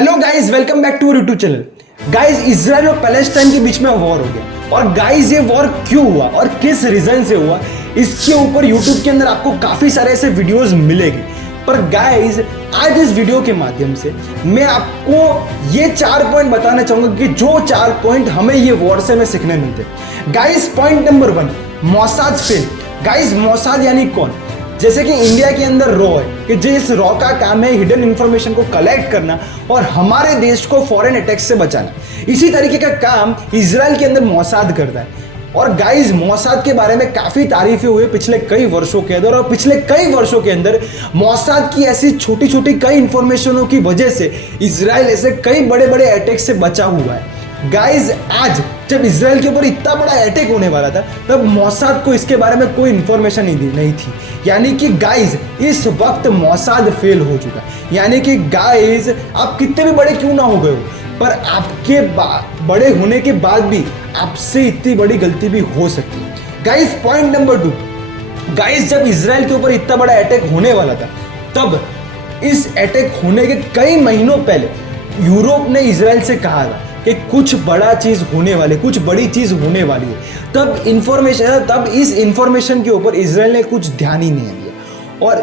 Hello guys, welcome back to YouTube channel. Guys, Israel और Palestine के बीच में वॉर हो गया और गाइस ये वॉर क्यों हुआ और किस रीजन से हुआ, इसके ऊपर यूट्यूब के अंदर आपको काफी सारे ऐसे वीडियोस मिलेंगे। पर गाइस, आज इस वीडियो के माध्यम से मैं आपको ये 4 पॉइंट बताना चाहूंगा कि जो 4 पॉइंट हमें ये वॉर से में सीखने मिलते। Guys, point number 1, Mossad fail. Guys, Mossad यानी कौन? जैसे कि इंडिया के अंदर रॉ है कि जिस रॉ का काम है हिडन इंफॉर्मेशन को कलेक्ट करना और हमारे देश को फॉरेन अटैक से बचाना। इसी तरीके का काम इजराइल के अंदर मोसाद करता है। और गाइस, मोसाद के बारे में काफी तारीफें हुई पिछले कई वर्षों के अंदर, और पिछले कई वर्षों के अंदर मोसाद की ऐसी छोटी छोटी कई इंफॉर्मेशनों की वजह से इजराइल ऐसे कई बड़े बड़े अटैक से बचा हुआ है। गाइज, आज जब इजराइल के ऊपर इतना बड़ा अटैक होने वाला था तब मोसाद को इसके बारे में कोई इंफॉर्मेशन नहीं थी। यानी कि गाइज, इस वक्त मोसाद फेल हो चुका है। यानी कि गाइज, आप कितने भी बड़े क्यों ना हो गए हो, पर आपके बड़े होने के बाद भी आपसे इतनी बड़ी गलती भी हो सकती है। गाइज, पॉइंट नंबर 2, गाइज, जब इजराइल के ऊपर इतना बड़ा अटैक होने वाला था तब इस अटैक होने के कई महीनों पहले यूरोप ने इजराइल से कहा था कि कुछ बड़ा चीज होने वाली, कुछ बड़ी चीज होने वाली है। तब इस इंफॉर्मेशन के ऊपर इजराइल ने कुछ ध्यान ही नहीं दिया और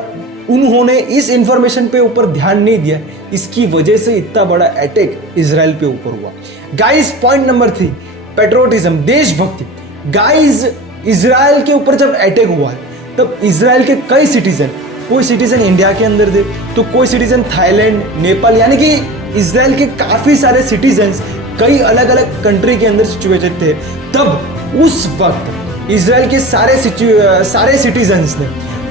उन्होंने इस इंफॉर्मेशन पे ऊपर ध्यान नहीं दिया। इसकी वजह से इतना बड़ा अटैक इजराइल पे ऊपर हुआ। गाइस, पॉइंट नंबर 3, पेट्रोटिज्म, देशभक्ति। गाइस, इजराइल के ऊपर जब अटैक हुआ तब इजराइल के कई सिटीजन, कोई सिटीजन इंडिया के अंदर थे तो कोई सिटीजन थाईलैंड, नेपाल, यानी कि इजराइल के काफी सारे सिटीजन्स कई अलग अलग कंट्री के अंदर सिचुएटेड थे। तब उस वक्त इजराइल के सारे सिटीजन्स ने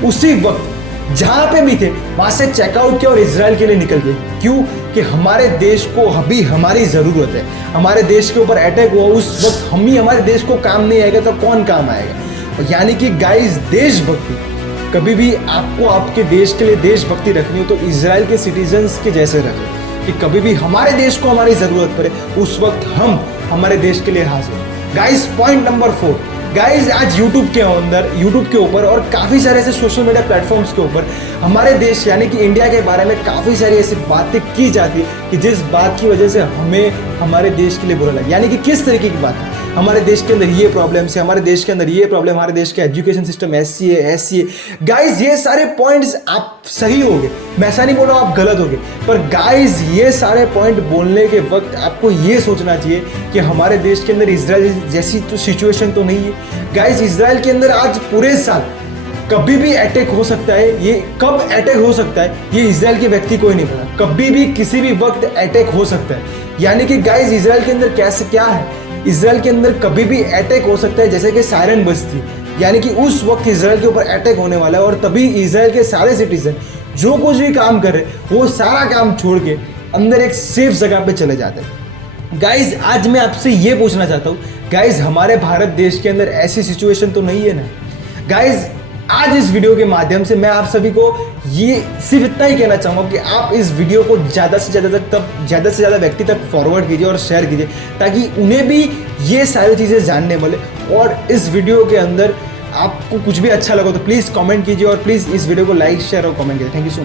उसी वक्त जहां पे भी थे वहां से चेकआउट किया और इजराइल के लिए निकल गए। क्यों? कि हमारे देश को अभी हमारी जरूरत है। हमारे देश के ऊपर अटैक हुआ उस वक्त हम ही, हमारे देश को काम नहीं आएगा तो कौन काम आएगा। यानी कि गाइस, देशभक्ति कभी भी आपको आपके देश के लिए देशभक्ति रखनी हो तो इजराइल के सिटीजन्स के जैसे रखें कि कभी भी हमारे देश को हमारी जरूरत पड़े उस वक्त हम हमारे देश के लिए हाजिर। गाइस, पॉइंट नंबर 4, गाइस, आज यूट्यूब के ऊपर और काफ़ी सारे ऐसे सोशल मीडिया प्लेटफॉर्म्स के ऊपर हमारे देश यानी कि इंडिया के बारे में काफ़ी सारी ऐसी बातें की जाती है कि जिस बात की वजह से हमें हमारे देश के लिए बुरा लगे। यानी कि किस तरीके की बात है, हमारे देश के अंदर ये प्रॉब्लम्स है, हमारे देश के अंदर ये प्रॉब्लम, हमारे देश का एजुकेशन सिस्टम ऐसी है। गाइस, ये सारे पॉइंट्स आप सही होंगे, मैं ऐसा नहीं बोल रहा हूँ आप गलत होंगे, पर गाइस, ये सारे पॉइंट बोलने के वक्त आपको ये सोचना चाहिए कि हमारे देश के अंदर इजराइल जैसी तो सिचुएशन तो नहीं है। गाइस, इजराइल के अंदर आज पूरे साल कभी भी अटैक हो सकता है। ये कब अटैक हो सकता है ये इजराइल के व्यक्ति को ही नहीं पता। कभी भी किसी भी वक्त अटैक हो सकता है। यानी कि गाइस, इजराइल के अंदर कैसे क्या है, इजराइल के अंदर कभी भी अटैक हो सकता है। जैसे कि सायरन बजती, यानी कि उस वक्त इजराइल के ऊपर अटैक होने वाला है और तभी इजराइल के सारे सिटीजन जो कुछ भी काम कर रहे वो सारा काम छोड़ के अंदर एक सेफ जगह पे चले जाते हैं। गाइज, आज मैं आपसे ये पूछना चाहता हूँ, गाइज, हमारे भारत देश के अंदर ऐसी सिचुएशन तो नहीं है ना। गाइज, आज इस वीडियो के माध्यम से मैं आप सभी को ये सिर्फ इतना ही कहना चाहूँगा कि आप इस वीडियो को ज़्यादा से ज़्यादा व्यक्ति तक फॉरवर्ड कीजिए और शेयर कीजिए ताकि उन्हें भी ये सारी चीज़ें जानने मिले। और इस वीडियो के अंदर आपको कुछ भी अच्छा लगा तो प्लीज़ कमेंट कीजिए और प्लीज़ इस वीडियो को लाइक, शेयर और कमेंट कीजिए। Thank you so much.